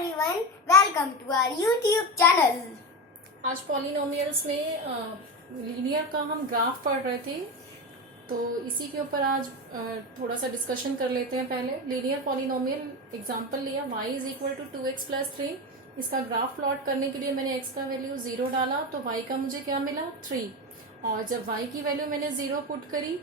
everyone, welcome to our YouTube channel. आज polynomials में linear का हम ग्राफ पढ़ रहे थे, तो इसी के ऊपर आज थोड़ा सा डिस्कशन कर लेते हैं। पहले लीनियर पॉलिनोमियल एग्जांपल लिया, y is equal to 2x plus 3। इसका ग्राफ प्लॉट करने के लिए मैंने x का वैल्यू 0 डाला, तो y का मुझे क्या मिला 3। और जब y की वैल्यू मैंने 0 पुट करी,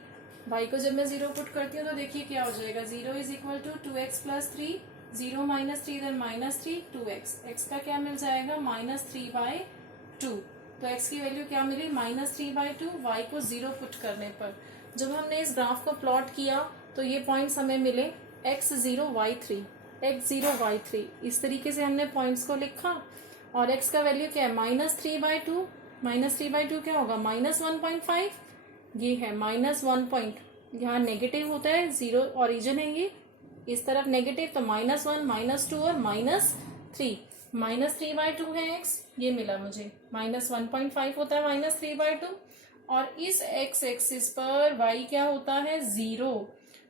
y को जब मैं 0 पुट करती हूँ तो देखिए क्या हो जाएगा। 0 is equal to 2x plus 3, 0 minus 3 then minus 3, 2x। x का क्या मिल जाएगा -3/2। तो x की वैल्यू क्या मिली -3/2 y को 0 पुट करने पर। जब हमने इस ग्राफ को प्लॉट किया तो ये पॉइंट्स हमें मिले x0 y3, x0 y3। इस तरीके से हमने पॉइंट्स को लिखा और x का वैल्यू क्या है -3/2। -3/2 क्या होगा -1.5। ये है -1 पॉइंट, यहाँ नेगेटिव होता है, 0 ओरिजिन है, ये इस तरफ नेगेटिव, तो -1 -2 और -3। -3/2 है x, ये मिला मुझे। -1.5 होता है -3/2 और इस x एक्सिस पर y क्या होता है 0,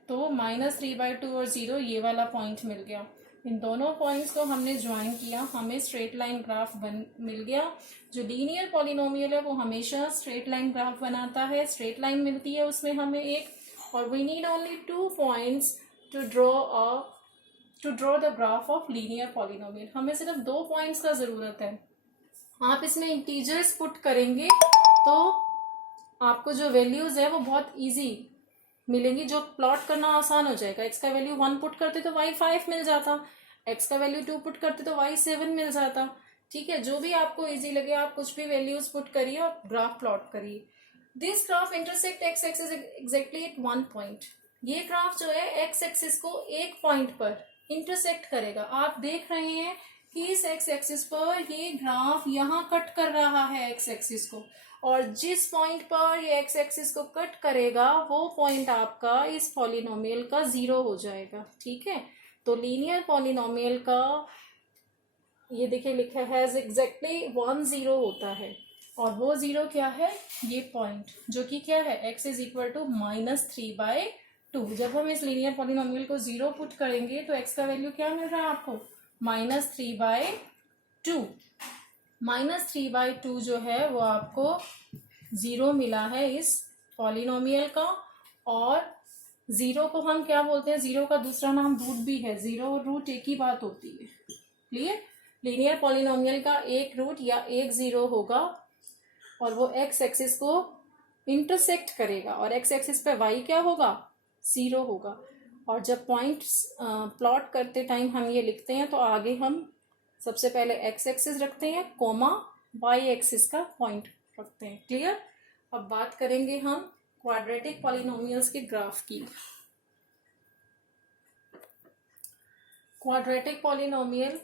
तो -3/2 और 0 ये वाला पॉइंट मिल गया। इन दोनों पॉइंट्स को हमने ज्वाइन किया, हमें स्ट्रेट लाइन ग्राफ मिल गया। जो लीनियर पॉलिनोमियल है वो हमेशा स्ट्रेट लाइन ग्राफ बनाता है। स्ट्रेट लाइन मिलती है उसमें हमें एक, और we need only 2 points to draw the graph of linear polynomial. हमें सिर्फ 2 पॉइंट्स का जरूरत है। आप इसमें इंटीजर्स पुट करेंगे तो आपको जो वैल्यूज है वो बहुत इजी मिलेंगी, जो प्लॉट करना आसान हो जाएगा। x का वैल्यू 1 पुट करते तो y 5 मिल जाता, x का वैल्यू 2 पुट करते तो y 7 मिल जाता। ठीक है, जो भी आपको इजी लगे आप कुछ भी वैल्यूज पुट करिए और ग्राफ प्लॉट करिए। This graph intersect x axis exactly at 1 point. ये ग्राफ जो है x एक्सिस को एक पॉइंट पर इंटरसेक्ट करेगा। आप देख रहे हैं कि इस x एक्सिस पर ये ग्राफ यहाँ कट कर रहा है x एक्सिस को, और जिस पॉइंट पर ये x एक्सिस को कट करेगा वो पॉइंट आपका इस पॉलिनोमियल का 0 हो जाएगा। ठीक है, तो लीनियर पॉलिनोमियल का ये देखिए लिखा है एग्जैक्टली 1 0 होता है, और वो 0 क्या है, ये पॉइंट जो कि क्या है x इज इक्वल टू -3/2। जब हम इस लीनियर पॉलिनोमियल को 0 पुट करेंगे तो x का वैल्यू क्या मिल रहा है आपको -3/2। -3/2 जो है वो आपको 0 मिला है इस पॉलिनोमियल का। और 0 को हम क्या बोलते हैं, 0 का दूसरा नाम रूट भी है। 0 और रूट एक ही बात होती है। क्लियर? लीनियर पॉलिनोमियल का एक रूट या एक 0 होगा और वो x एक्सिस को इंटरसेक्ट करेगा, और x एक्सिस पे y क्या होगा 0 होगा। और जब पॉइंट्स प्लॉट करते टाइम हम ये लिखते हैं तो आगे हम सबसे पहले x एक्सिस रखते हैं, कोमा y एक्सिस का पॉइंट रखते हैं। क्लियर? अब बात करेंगे हम क्वाड्रेटिक पॉलिनोमियल्स के ग्राफ की। क्वाड्रेटिक पॉलिनोमियल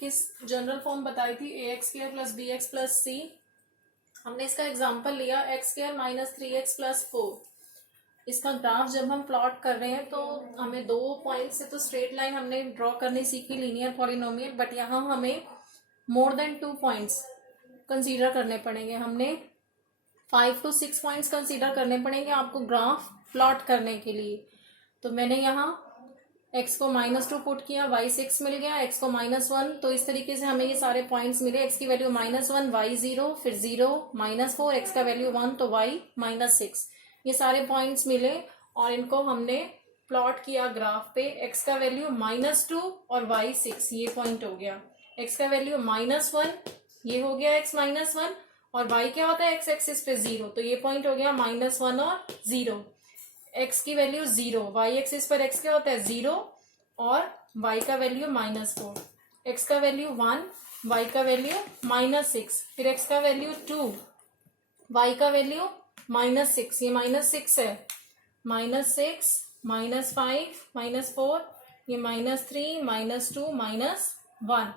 किस जनरल फॉर्म बताई थी, ax² plus bx plus c। हमने इसका एग्जांपल लिया x² माइनस 3x प्लस 4। इसका ग्राफ जब हम प्लॉट कर रहे हैं तो हमें 2 पॉइंट से तो स्ट्रेट लाइन हमने ड्रॉ करनी सीखी लीनियर पॉलिनोमियल, बट यहाँ हमें मोर देन 2 पॉइंट्स कंसीडर करने पड़ेंगे। हमने 5 to 6 पॉइंट्स कंसीडर करने पड़ेंगे आपको ग्राफ प्लॉट करने के लिए। तो मैंने यहाँ x को -2 पुट किया, y 6 मिल गया, x को -1। तो इस तरीके से हमें ये सारे पॉइंट्स मिले। x की वैल्यू -1, y 0, फिर 0, -4, x का वैल्यू 1 तो y -6। ये सारे पॉइंट्स मिले और इनको हमने प्लॉट किया ग्राफ पे। x का वैल्यू -2 और y 6, ये पॉइंट हो गया। x का वैल्यू -1, ये हो गया x -1, और y क्या होता है x एक्सिस पे 0, तो ये पॉइंट हो गया -1 और 0। x की वैल्यू 0, y एक्सिस पर x क्या होता है 0 और y का वैल्यू -4। x का वैल्यू 1, y का वैल्यू -6, फिर x का वैल्यू 2, y का वैल्यू -6, ये -6 है, -6, -5, -4, ये -3, -2, -1।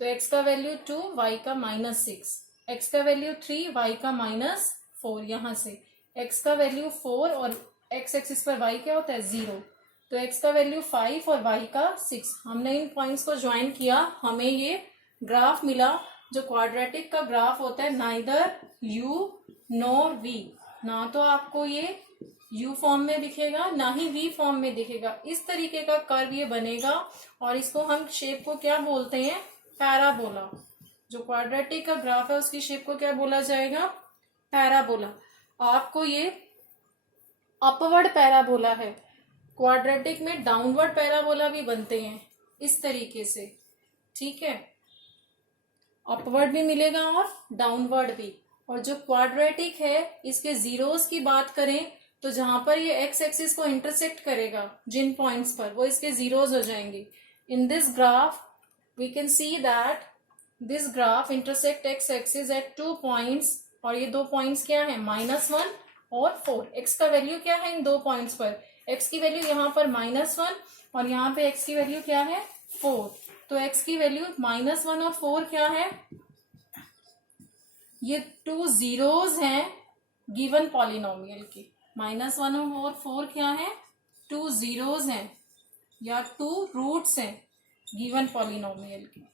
तो x का वैल्यू 2, y का -6, x का वैल्यू 3, y का -4। यहाँ से x का वैल्यू 4 और x एक्सिस पर y क्या होता है 0, तो x का वैल्यू 5 और y का 6। हमने इन पॉइंट्स को ज्वाइन किया, हमें ये ग्राफ मिला जो क्वाड्रेटिक का ग्राफ होता है, नाइदर u नॉर v। ना तो आपको ये यू फॉर्म में दिखेगा, ना ही वी फॉर्म में दिखेगा। इस तरीके का कर्व ये बनेगा और इसको हम शेप को क्या बोलते हैं, पैराबोला। जो क्वाड्रेटिक का ग्राफ है उसकी शेप को क्या बोला जाएगा, पैराबोला। आपको ये अपवर्ड पैराबोला है, क्वाड्रेटिक में डाउनवर्ड पैराबोला भी बनते हैं इस तरीके से, ठीक है। अपवर्ड भी मिलेगा और डाउनवर्ड भी। और जो क्वाड्रेटिक है इसके जीरोस की बात करें तो जहां पर ये एक्स एक्सिस को इंटरसेक्ट करेगा जिन पॉइंट्स पर, वो इसके जीरोस हो जाएंगे। In this graph we can see that this graph intersect x axis at 2 points, और ये 2 पॉइंट्स क्या है, -1 और 4। एक्स का वैल्यू क्या है इन 2 पॉइंट्स पर, एक्स की वैल्यू यहाँ पर -1 और यहाँ पे एक्स की वैल्यू क्या है, 4। तो एक्स की वैल्यू -1 और 4 क्या है, ये 2 जीरोस हैं गिवन पॉलिनोमियल की। -1 और 4 क्या है, 2 जीरोस हैं या 2 रूट्स हैं गिवन पॉलिनोमियल की।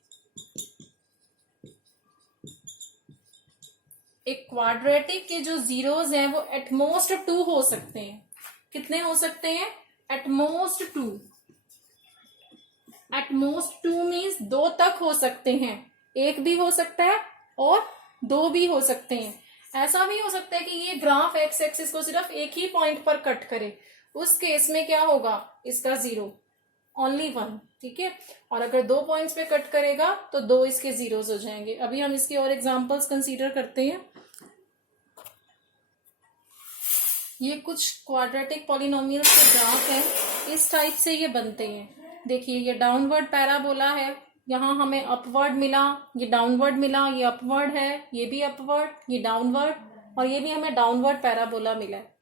एक क्वाड्रेटिक के जो जीरोस हैं वो एटमोस्ट 2 हो सकते हैं। कितने हो सकते हैं, एटमोस्ट 2। एटमोस्ट 2 मीन्स 2 तक हो सकते हैं, 1 भी हो सकता है और 2 भी हो सकते हैं। ऐसा भी हो सकता है कि ये ग्राफ एक्स एक्सिस को सिर्फ एक ही पॉइंट पर कट करे, उस केस में क्या होगा, इसका 0, ओनली 1, ठीक है। और अगर 2 पॉइंट्स पे कट करेगा तो 2 इसके जीरोस हो जाएंगे। अभी हम इसके और एग्जांपल्स कंसीडर करते हैं। ये कुछ क्वाड्रेटिक पॉलिनोमियल्स के ग्राफ है, इस टाइप से ये बनते हैं। देखिए ये डाउनवर्ड पैराबोला है, यहाँ हमें अपवर्ड मिला, ये डाउनवर्ड मिला, ये अपवर्ड है, ये भी अपवर्ड, ये डाउनवर्ड, और ये भी हमें डाउनवर्ड पैराबोला मिला है।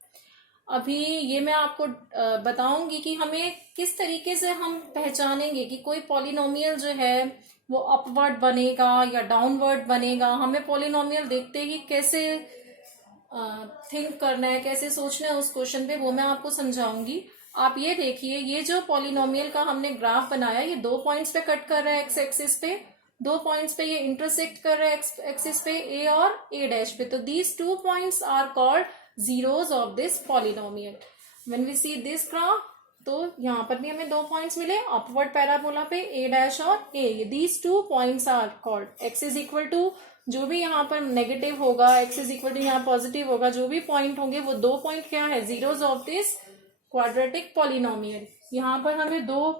अभी ये मैं आपको बताऊंगी कि हमें किस तरीके से हम पहचानेंगे कि कोई पॉलिनोमियल जो है वो अपवर्ड बनेगा या डाउनवर्ड बनेगा। हमें पॉलिनोमियल देखते ही कैसे थिंक करना है, कैसे सोचना है उस क्वेश्चन पे, वो मैं आपको समझाऊंगी। आप ये देखिए, ये जो पॉलिनोमियल का हमने ग्राफ बनाया, ये 2 पॉइंट्स पे कट कर रहा है एक्स एक्सिस पे, 2 पॉइंट्स पे ये इंटरसेक्ट कर रहा है एक्स एक्सिस पे, ए और ए डैश पे। तो these 2 points are called zeros of this polynomial. When we see this graph, तो यहाँ पर भी हमें 2 पॉइंट्स मिले अपवर्ड पैराबोला पे, ए डैश और A. These 2 points are called, X is equal to, जो भी यहाँ पर नेगेटिव होगा, एक्स इज इक्वल टू यहाँ पॉजिटिव होगा, जो भी पॉइंट होंगे वो 2 पॉइंट क्या है, zeros of this quadratic polynomial. यहाँ पर हमें 2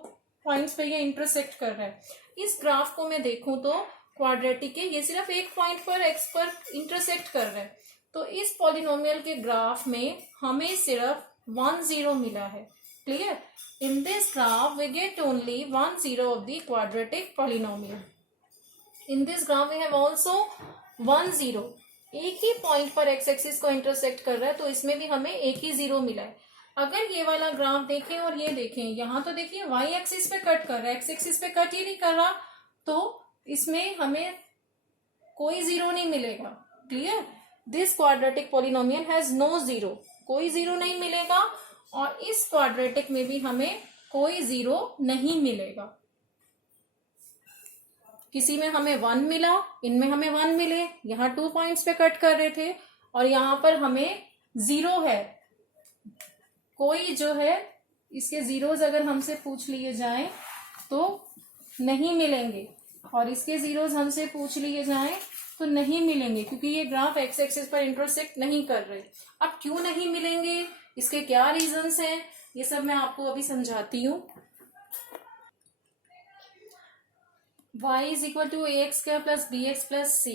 पॉइंट्स पे ये इंटरसेक्ट कर रहा है। इस ग्राफ को मैं देखूं तो क्वाड्रेटिक है, ये सिर्फ एक पॉइंट पर एक्स पर इंटरसेक्ट कर रहा है। तो इस पॉलिनोमियल के ग्राफ में हमें सिर्फ 1 0 मिला है। Clear? In this graph we get only 1 0 of the quadratic polynomial. In this graph we have also 1 0, एक ही पॉइंट पर एक्स एक्सिस को इंटरसेक्ट कर रहा है, तो इसमें भी हमें एक ही 0 मिला है। अगर ये वाला ग्राफ देखें और ये देखें, यहाँ तो देखिए वाई एक्सिस पे कट कर रहा है, एक्स एक्सिस पे कट ही नहीं कर रहा, तो इसमें हमें कोई 0 नहीं मिलेगा। Clear? This quadratic polynomial has no 0, कोई 0 नहीं मिलेगा, और इस क्वाड्रेटिक में भी हमें कोई 0 नहीं मिलेगा। किसी में हमें 1 मिला, इनमें हमें 1 मिले, यहाँ 2 पॉइंट्स पे कट कर रहे थे, और यहाँ पर हमें 0 है। कोई जो है इसके जीरोस अगर हमसे पूछ लिए जाएं तो नहीं मिलेंगे, और इसके जीरोस हमसे पूछ लिए जाएं तो नहीं मिलेंगे, क्योंकि ये ग्राफ एक्स एक्सिस पर इंटरसेक्ट नहीं कर रहे। अब क्यों नहीं मिलेंगे, इसके क्या रीजंस हैं, ये सब मैं आपको अभी समझाती हूँ। y is equal to ax² plus bx plus c,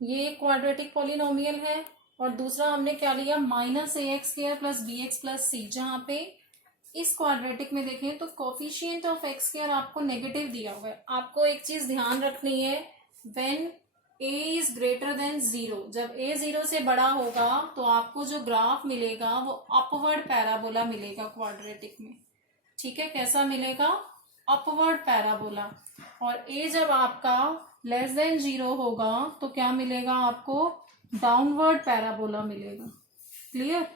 ये एक क्वाड्रेटिक पॉलिनोमियल है। और दूसरा हमने क्या लिया, -ax² plus bx plus c, जहां पे इस क्वाड्रेटिक में देखें तो कोफिशिएंट ऑफ x² आपको नेगेटिव दिया हुआ है। आपको एक चीज ध्यान रखनी है, when a is greater than 0, जब a 0 से बड़ा होगा तो आपको जो ग्राफ मिलेगा वो अपवर्ड पैराबोला मिलेगा क्वाड्रेटिक में। ठीक है, कैसा मिलेगा, अपवर्ड पैराबोला। और a जब आपका लेस देन 0 होगा तो क्या मिलेगा आपको, डाउनवर्ड पैराबोला मिलेगा। क्लियर?